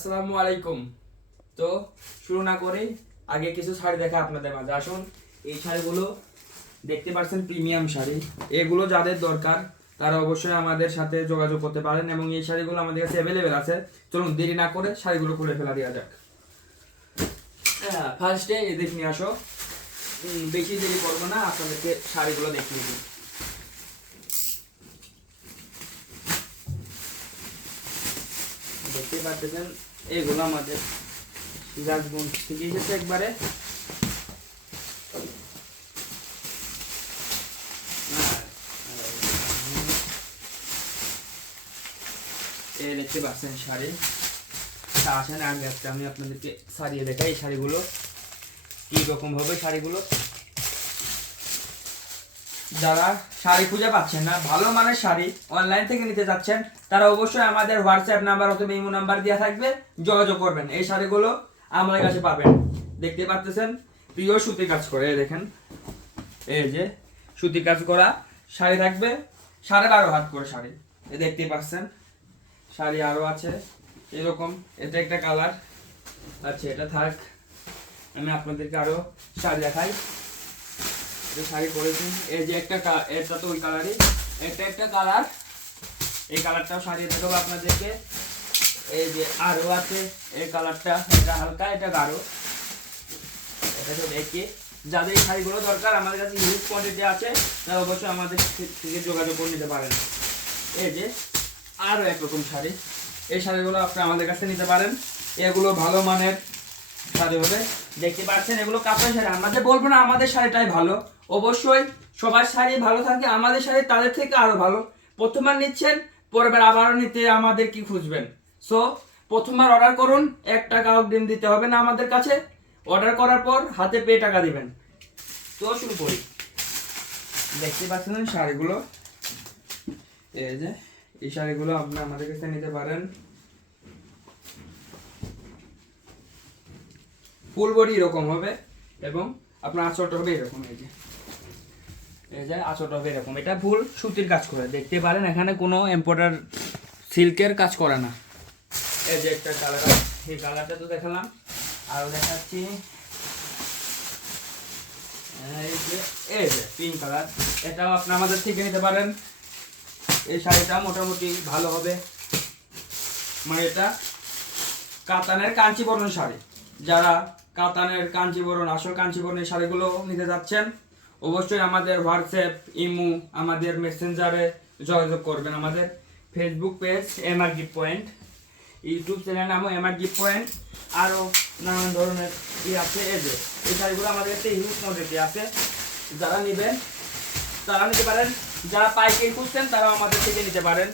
আসসালামু আলাইকুম। তো শুরু না করে আগে কিছু শাড়ি দেখা আপনাদের মাঝে। আসুন, এই শাড়িগুলো দেখতে পাচ্ছেন প্রিমিয়াম শাড়ি। এগুলো যাদের দরকার তারা অবশ্যই আমাদের সাথে যোগাযোগ করতে পারেন এবং এই শাড়িগুলো আমাদের কাছে অ্যাভেলেবেল আছে। চলুন দেরি না করে শাড়িগুলো খুলে ফেলা দেওয়া যাক। ফার্স্টে এদিক নিয়ে আসো। বেশি দেরি করবো না, আপনাদেরকে শাড়িগুলো দেখিয়ে দিই। দেখতেই পাচ্ছেন এগুলো আমাদের সিরাজগঞ্জ থেকে এসেছে একবারে। এই দেখতে পাচ্ছেন শাড়ি। আসেন আগে একটা আমি আপনাদেরকে সারিয়ে দেখাই এই শাড়িগুলো কি রকম হবে। শাড়িগুলো যারা শাড়ি খুঁজে পাচ্ছেন না, ভালো মানের শাড়ি অনলাইন থেকে নিতে চাচ্ছেন, তারা অবশ্যই আমাদের হোয়াটসঅ্যাপ নাম্বার অথবা ইমো নাম্বার দেওয়া থাকবে, যোগাযোগ করবেন। এই শাড়িগুলো আমাদের কাছে পাবেন। দেখতে পাচ্ছেন প্রিয় সুতি কাজ করে, দেখেন এই যে সুতি কাজ করা শাড়ি থাকবে, 12.5 হাত করে শাড়ি। দেখতে পাচ্ছেন শাড়ি আরো আছে এরকম। এটা একটা কালার। আচ্ছা, এটা থাক, আমি আপনাদেরকে আরো শাড়ি দেখাই। শাড়ি পরেছি, এই যে একটা এটা তো ওই কালারই, এটা একটা কালার। এই কালারটাও শাড়ি দেখাবো আপনাদেরকে। এই যে আরো আছে এই কালারটা, এটা হালকা, এটা গাঢ়। এটা তো দেখি যাদের এই শাড়িগুলো দরকার, আমাদের কাছে হিউজ কোয়ান্টিটি আছে, তারা অবশ্যই আমাদের থেকে যোগাযোগ করে নিতে পারেন। এই যে আরো একরকম শাড়ি, এই শাড়িগুলো আপনি আমাদের কাছে নিতে পারেন। এগুলো ভালো মানের শাড়ি হবে। দেখতে পাচ্ছেন এগুলো কাপড়ের শাড়ি। আমাদের বলবো না আমাদের শাড়িটাই ভালো, অবশ্যই সবার শাড়ি ভালো থাকে, আমাদের শাড়ি তাদের থেকে আরো ভালো। প্রথমবার নিচ্ছেন, পরেরবার আবারও নিতে আমাদের কি খুঁজবেন। সো প্রথমবার অর্ডার করুন, 1 টাকা অগ্রিম দিতে হবে না আমাদের কাছে। অর্ডার করার পর হাতে পেয়ে টাকা দিবেন। তো শুরু করি। দেখতে পাচ্ছেন শাড়িগুলো, এই যে এই শাড়িগুলো আপনি আমাদের কাছে নিতে পারেন। ফুল বডি এরকম হবে এবং আপনার আঁচলটা হবে এরকম। এই যে আঁচলটা হবে এরকম। এটা ফুল সুতির কাজ করে, দেখতে পারেন এখানে কোনো এম্পোর্টার সিল্কের কাজ করে না। এই যে একটা কালার, এই কালারটা তো দেখালাম, আরও দেখাচ্ছি। এই যে পিঙ্ক কালার, এটাও আপনি আমাদের থেকে নিতে পারেন। এই শাড়িটা মোটামুটি ভালো হবে, মানে এটা কাতানের কাঞ্চিবরণ শাড়ি। যারা কাতানের কাঞ্চিবরণ, আসল কাঞ্চিবরণের শাড়িগুলো নিতে যাচ্ছেন, অবশ্যই আমাদের হোয়াটসঅ্যাপ, ইমো, আমাদের মেসেঞ্জারে যোগাযোগ করবেন। আমাদের Facebook page MR gift point, YouTube channel নামও এমআর গিফট পয়েন্ট, আরও নানান ধরনের আছে। এই যে এই শাড়িগুলো আমাদের কাছে হিউজ কোয়ান্টিটি আছে, যারা নেবেন তারা নিতে পারেন। যারা পাইকারি খুঁজছেন তারাও আমাদের থেকে নিতে পারেন।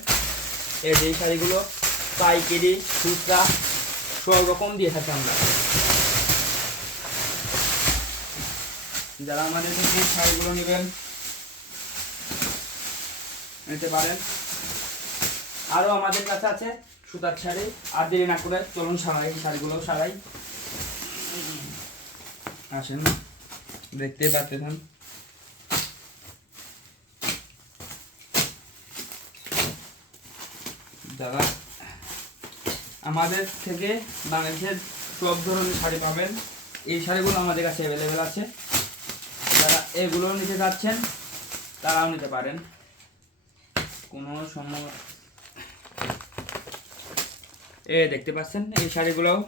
এই যে এই শাড়িগুলো পাইকারি, খুচরা সব রকম দিয়ে থাকি আমরা। যারা আমাদের থেকে শাড়িগুলো নেবেন নিতে পারেন। আরও আমাদের কাছে আছে সুতার শাড়ি। আর দেরি না করে চলুন সারাই, শাড়িগুলো সারাই। আসেন, দেখতে পাচ্ছেন যারা আমাদের থেকে বাংলাদেশের সব ধরনের শাড়ি পাবেন। এই শাড়িগুলো আমাদের কাছে অ্যাভেলেবেল আছে। যারা এগুলো নিতে যাচ্ছেন তারাও নিতে পারেন, কোনো সময়। দেখতে পাচ্ছেন এই শাড়িগুলোও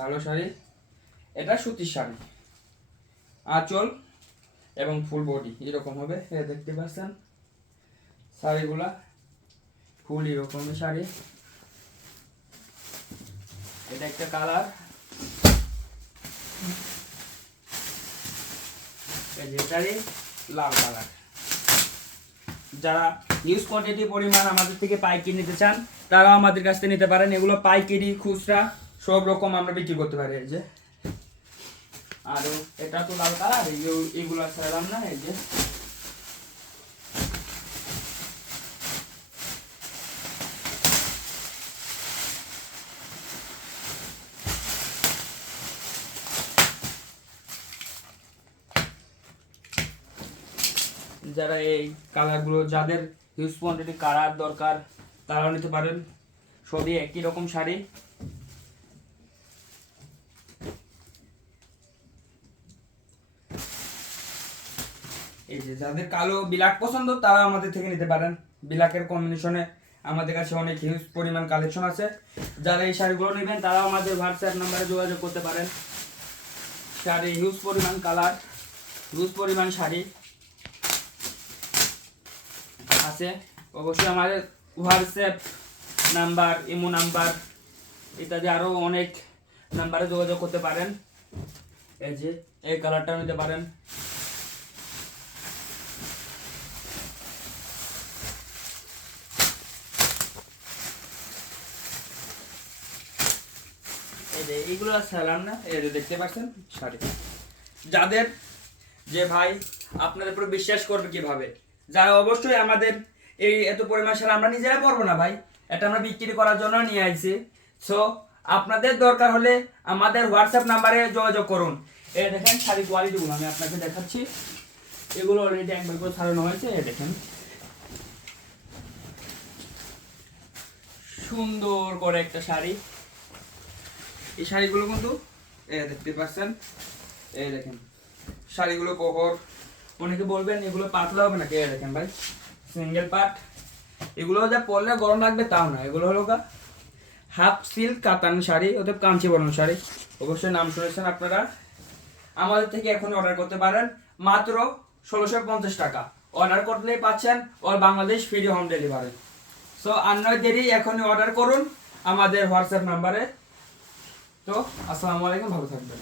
ভালো শাড়ি। এটা সুতির শাড়ি, আঁচল এবং ফুল বডি এরকম হবে। দেখতে পাচ্ছেন শাড়িগুলা ফুল এরকমই শাড়ি। এটা একটা কালার, যেটারই লাল কালার। যারা হিউজ কোয়ান্টিটি পরিমাণ আমাদের থেকে পাইকারি নিতে চান, তারাও আমাদের কাছ থেকে নিতে পারেন। এগুলো পাইকারি, খুচরা সব রকম আমরা বিক্রি করতে পারি। এই যে আরো এটা তো লাল কালার, এইগুলো ছাড়লাম না। এই যে যারা এই কালারগুলো, যাদের হিউজ কোয়ান্টিটি কালার দরকার, তারাও নিতে পারেন। সবই একই রকম শাড়ি। এই যে যাদের কালো বিলাক পছন্দ তারা আমাদের থেকে নিতে পারেন। বিলাকের কম্বিনেশনে আমাদের কাছে অনেক হিউজ পরিমাণ কালেকশন আছে। যারা এই শাড়িগুলো নেবেন তারাও আমাদের হোয়াটসঅ্যাপ নাম্বারে যোগাযোগ করতে পারেন। শাড়ি হিউজ পরিমাণ কালার, হিউজ পরিমাণ শাড়ি আছে। অবশ্যই আমাদের হোয়াটসঅ্যাপ নাম্বার, ইমো নাম্বার ইত্যাদি আরও অনেক নাম্বারে যোগাযোগ করতে পারেন। এই যে এই কালারটাও নিতে পারেন। এই যে এইগুলো সালাম না, এই যে দেখতে পাচ্ছেন শাড়ি। যাদের যে ভাই আপনাদের উপর বিশ্বাস করবে কিভাবে, যারা অবশ্যই আমাদের এই এত পরিমাণ শাড়ি আমরা নিজেরা পরবো না ভাই, এটা আমরা বিক্রি করার জন্য নিয়ে আইছি। সো আপনাদের দরকার হলে আমাদের হোয়াটসঅ্যাপ নাম্বারে যোগাযোগ করুন। এই দেখেন শাড়ি কোয়ালিটিগুলো আমি আপনাকে দেখাচ্ছি। এগুলো অলরেডি একবার করে ছাড়ানো হয়েছে। এই দেখেন সুন্দর করে একটা শাড়ি। এই শাড়িগুলো কিন্তু দেখতে পাচ্ছেন, এই দেখেন শাড়িগুলো বহর। অনেকে বলবেন এগুলো পাতলা হবে নাকি, এই দেখেন ভাই সিঙ্গেল পার্ট। এগুলো যা পরলে গরম লাগবে তাও না, এগুলো হলো হাফ সিল্ক কাতান শাড়ি, অর্থাৎ কাঞ্চিবরণ শাড়ি। অবশ্যই নাম শুনেছেন আপনারা। আমাদের থেকে এখন অর্ডার করতে পারেন মাত্র 1650 টাকা। অর্ডার করলেই পাচ্ছেন all Bangladesh free home delivery. So আর নয় দেরি, এখনই অর্ডার করুন আমাদের হোয়াটসঅ্যাপ নাম্বারে। তো আসসালামু আলাইকুম, ভালো থাকবেন।